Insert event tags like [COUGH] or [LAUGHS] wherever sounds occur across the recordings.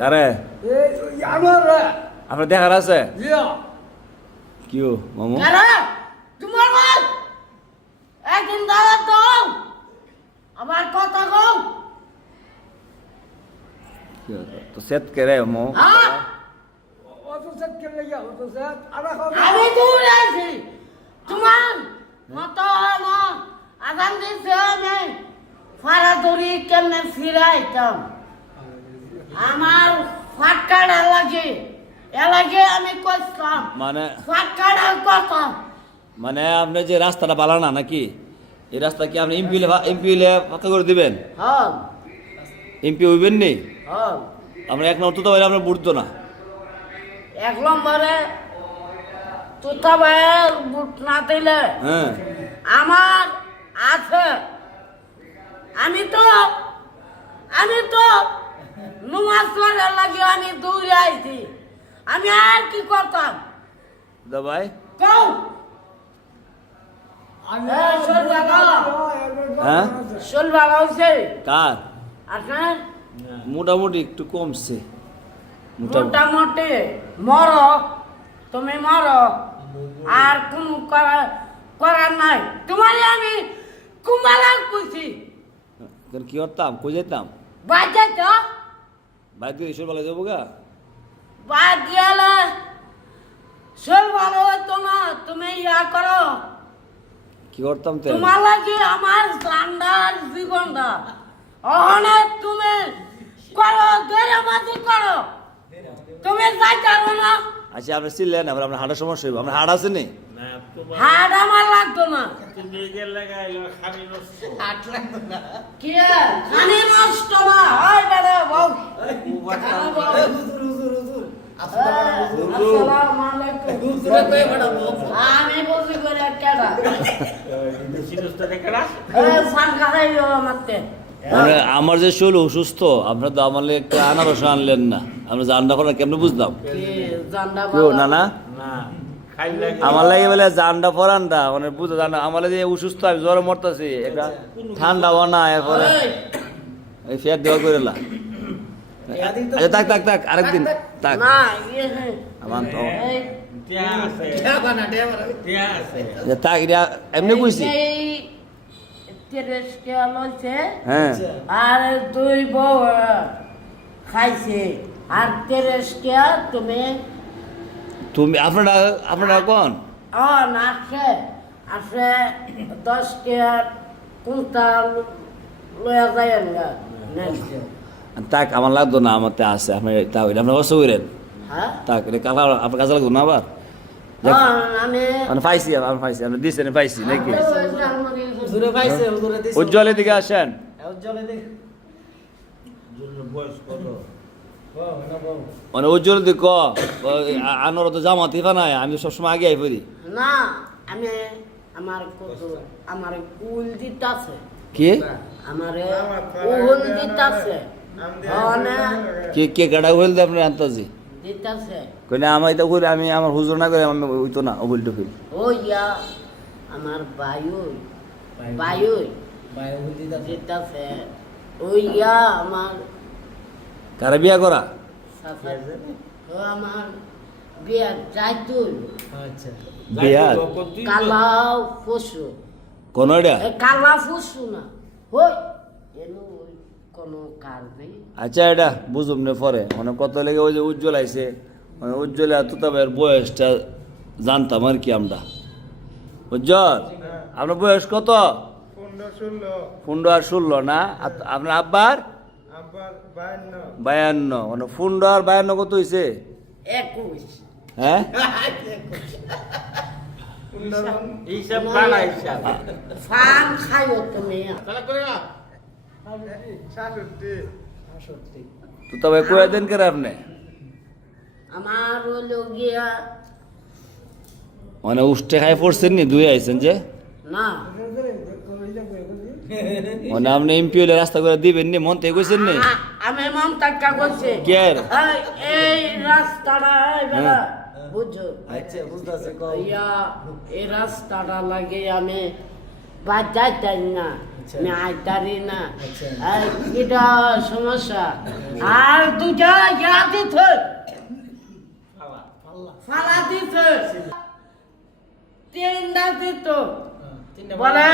কারে এই আমার রে আপনার দেখার আছে জিয়া কিউ মামু কারা তোমার ভাই একদিন দাদা তো আমার কথা কও কিউ? তো সেট করে মামু হ্যাঁ অত সেট খেলে গিয়া অত সেট আর খাওয়া আমি দূর আছি তোমার মতো হয় না আগাম দিতে আমি ফাড়া দড়ি কেমনে ফিরাইতাম? আমার ফাটকাটা লাগে এলাকে আমি কইতাম মানে ফাটকাটার কথা মানে আপনি যে রাস্তাটা বালা না নাকি? এই রাস্তা কি আপনি এমপি এমপি ফাঁকা করে দিবেন? হল এমপি হইবেন নি? হল আমরা এক নম্বর তো বাইরে আমরা বুঝতো না। এক নম্বরে তুতা ভাইয়ের বুট না দিলে হ্যাঁ। আমার আছে আমি তো আমি তো নুমাজ পড়ে লাগে আমি দৌড়ে আইছি। আমি আর কি করতাম? দা কও। হ্যাঁ, হ্যাঁ? কার? মোটামুটি একটু কমছে। মোটামুটি। মর তুমি মর। আর কোন করা- করার নাই। তোমার আমি কুমালা কুছি কেন কি করতাম? কই যেতাম বাজে তো। বাইক দিয়ে ঈশ্বর বলা যাব গা। বাদ গেলে শোল ভালো হতো না তুমি ইয়া করো। কি করতাম তো? তোমার লাগে আমার ঠান্ডার জীবনটা। অহনে তুমি করো গেরে মাঝে করো। তুমি যাইতে না। আচ্ছা আপনি ছিলেন আবার আপনার হাঁটার সমস্যা হইব। আপনার হাট আছে নি? হাট আমার লাগতো না। কি খানি নষ্ট না। হয় বেড়ে বউ। আমি বসে করে কেডা? এ সানকা খাইও আমাতে মানে আমার যে শরীর অসুস্থ আপনার তো আমার লাগে একটা আনারস আনলেন না। আমরা জানটা করা কেমনে বুঝলাম? না না আমার লাগে বলে জানটা পরানটা মানে বুঝতে জানা আমার যে অসুস্থ আমি জ্বরে মরতেছি একটা ঠান্ডা বানা এরপরে এই ফের দেওয়া করে লা। আচ্ছা থাক থাক থাক আরেকদিন থাক। না ইয়ে আমার তো থাক এটা এমনি লইছে হ্যাঁ। আর দুই বউ খাইছে। তুমি তুমি আপনারা আপনারা কোন? আসে আসে দশ কুইন্টাল লয়া যায় না আমার লাগতো না আমার তে আছে আপনি তাও এটা আপনার কষ্ট করেন হ্যাঁ? এটা কাকা আপনার কাছে লাগতো না আবার? আমি পাইছি আমি পাইছি আপনি দিচ্ছেন নাকি? উজ্জ্বলের দিকে আসেন। উজ্জ্বলে দেখ বাহ না মানে উজ্জ্বল দিক আনোর তো জামাতি নাই আমি সবসময় আগে আই পড়ি। না আমি আমার কত আমার কুল দিতাছে কি? আমার উল দিতাছে অনে কে কে কাটা হইল আপনার আন্তাজি কইলে আমার এটা কইলে আমি আমার হুজুর না করে আমি হইতো না অবুল টুফিল ও ইয়া আমার বায়ু বায়ু বায়ু বুদ্ধি দাও দিতাছে ও ইয়া আমার কারা বিয়া করা? আমার বিয়া যাইতুল আচ্ছা। বিয়া? কালাও পশু কোন এটা এ কালা পশু না। হই। এনো কোনো কাজ নেই। আচ্ছা এটা বুঝুম না পরে। মানে কত লেগে ওই যে উজ্জ্বল আইছে মানে উজ্জ্বল আর তুতা ভাইয়ের বয়সটা জানতাম আর কি আমরা। উজ্জ্বল আপনার বয়স কত? পনেরো আর ষোলো না? আপনার আব্বার? বায়ান্ন মানে ফুন্ড আর বায়ান্ন কত হয়েছে একুশ হ্যাঁ তুতা ভাই কয়ে দেন কেন আপনি আমার হলো গিয়া মানে উষ্টে খাই পড়ছেন নি দুই আইছেন যে না [LAUGHS] মানে আপনি এমপি হলে রাস্তা করে দিবেন নি মন থেকে কইছেন নি। আমি মমতাক্কা করছি। কের? এই, রাস্তাটা এই হ্যাঁ। বুঝছ? আচ্ছা বুঝতাছে কও। ইয়া এই রাস্তাটা লাগে আমি বাজাইতাই না আচ্ছা। আমি আইতারি না। আচ্ছা। এটা সমস্যা। আর দুটা ইয়া দিতে ফালা দিতে তিনটা দিত হ্যাঁ, তিনটা বলে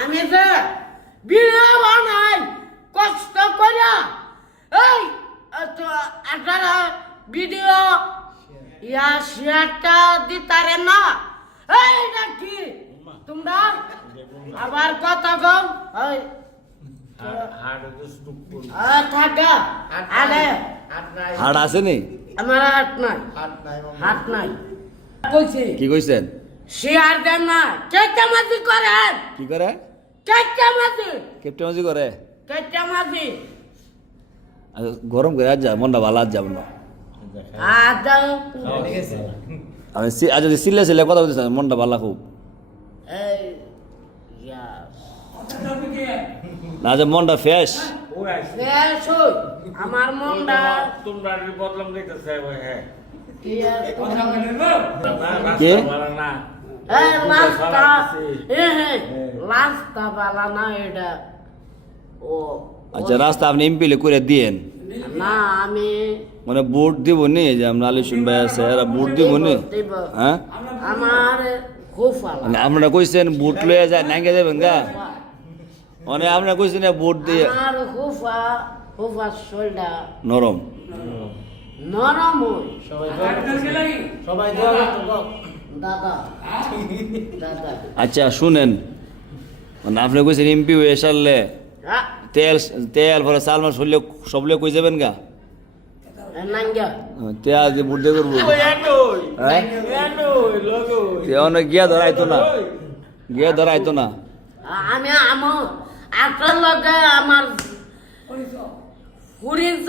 আমি যে ভিডিও বানাই কষ্ট করিয়া এই তো আপনারা ভিডিও ইয়া শেয়ারটা দিতারে না। এই নাকি? তোমরা আবার কথা কম আরে। হাট আছে নি? আমার হাত নাই। হাত নাই মামা। হাত নাই। কইছি? কি কইছেন? শেয়ার দেন না কেটে মাঝি করেন কি করে? কেটে মাঝি ক্যাপ্টেমাজি করে? কেটে মাঝি আর গরম করে আজ যা মনটা ভালো আজ যাব না। আদা ঠিক আছে আমি সি- আজ যদি সিলে সিলে কথা বলতেছেন মনটা ভালো খুব। এই না যে মনটা ফ্রেশ আমার মনটা তোমরা বদলাম দিতেছে হ্যাঁ। কি আর কে এই লাস্টটা এ হে লাস্টটা বালা না আচ্ছা রাস্তা আপনি এমপিলে করে দিয়েন। না আমি মানে ভোট দিব নি যে আমরা আলিশুন ভাই আছে এরা ভোট দিব নি? হ্যাঁ? আমার খুব ভালো মানে আপনারা কইছেন ভোট লয়ে যায় নাঙ্গে যাবেন গা? মানে আপনারা কইছেন না ভোট দিয়ে আমার হুফা হুফা শরীরটা নরম। নরম সবাই সবাই করতো আচ্ছা শুনেন। মানে আপনি কইছেন এমপি হয়ে সারলে আ, তেল তেল পরে চাল মাস হইলে সবলে কই যাবেন গা? তেল করব। হ্যাঁ? অনেক গিয়া ধরাইতো না। গিয়া ধরাইতো না। আমি আমার আপনার লগে আমার ঘুরিছ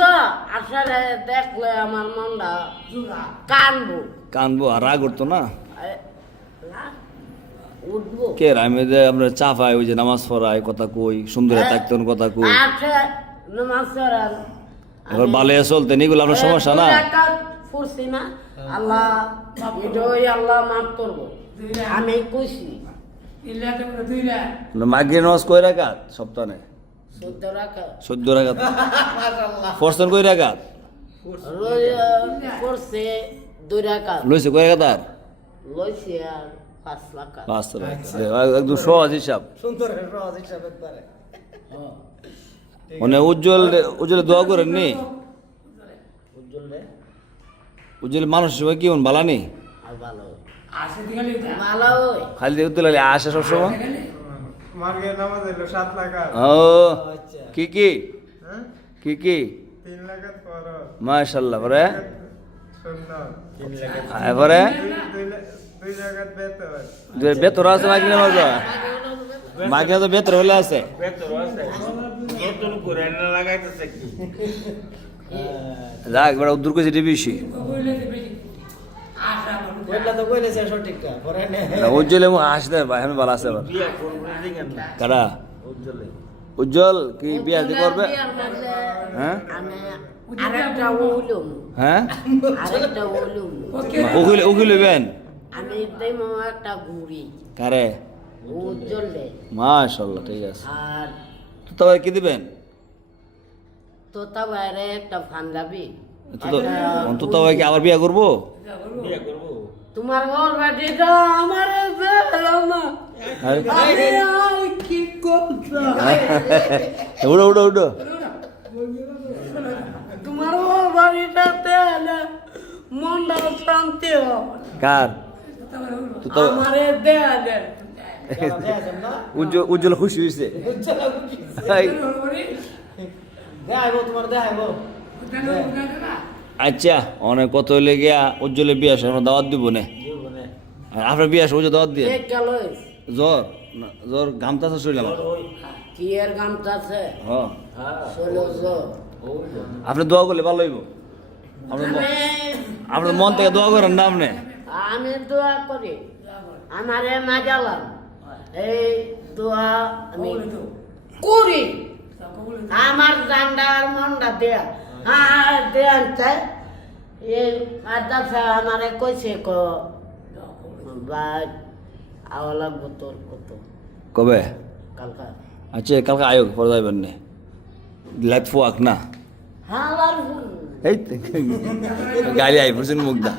আসলে দেখলে আমার মনটা কানবো। কানবো আর রাগ উঠতো না? কে আমি আমরা চা পাই ওই যে নামাজ পড়াই কথা কই সুন্দরে থাকতেন কথা কই। আচ্ছা। এবার ভালো চলতেন এগুলো আপনার সমস্যা না? পড়ছি না। আল্লাহ এটাই আল্লাহ মাফ করব। আমি কইছি। মাগির নামাজ কই রাখাত সপ্তাহে? চোদ্দ রাখাত ফরসন কই রাখাত লইছে লইছে আর পাঁচ রাকাত পাঁচ রাখাত একদম সহজ হিসাব সুন্দর সহজ হিসাব একবারে মানে উজ্জ্বল উজ্জ্বল দোয়া করেন নি উজ্জ্বল রে উজ্জ্বল মানুষ হিসেবে কি হন ভালা নি আর ভালো ভালো খালি লাগে আসে সবসময় ও আচ্ছা কি কি কি পরে বেতর আছে। মাগি নামাজ মাগি তো বেতর হলে আছে। যাক এবার উদ্দুর কইছে এটি বেশি কইলা তো কইলেছে সঠিকটা পরে উজ্জ্বল এবং আসতে ভাই আমি ভালো আছে এবার কারা? উজ্জ্বল। কি বিয়া দি করবে? হ্যাঁ? আমি আরেকটা ওলুম হ্যাঁ? আরেকটা ওলুম উকিল আমি দেবো একটা ঘুড়ি কারে? উজ্জ্বলে মাশাল্লাহ ঠিক আছে। আর তো তবে কি দিবেন তোতা বাইরে একটা পাঞ্জাবি তো তো তবে কি আবার বিয়া করব? বিয়া করব। তোমার ঘর বাড়িটা আমার কি করতাম উঠো উঠো উঠো তোমার ঘর বাড়িটাতে মনটা শান্তি কার? উজ্জ্বল উজ্জ্বল খুশি হয়েছে উজ্জ্বল আচ্ছা অনেক কত হইলে গিয়া উজ্জ্বলের বিয়া আসে আমরা দাওয়াত দিব না। আপনার বিয়া আসে উজ্জ্বল দাওয়াত দিয়ে। জ্বর না, জ্বর ঘামতাছে শরীর আমার। কি এর গামটা আছে? হ্যাঁ আপনি দোয়া করলে ভালো হইব। আপনার মন- আপনার মন থেকে দোয়া করেন না আপনি। আমি দোয়া করি। আমারে মাজালাম এই দোয়া আমি করি। আমার জান্ডার মনটা দেয়া। হ্যাঁ দেয়ান চাই। এই মাদ্রাসা আমারে কইছে ক বা আওয়ালা বোতল কত। কবে? কালকা। আচ্ছা কালকে আয়োগ পরে যাইবেন না। লাইট ফুয়াক না? হ্যাঁ এই গাড়ি আই পড়ছেন মুগদা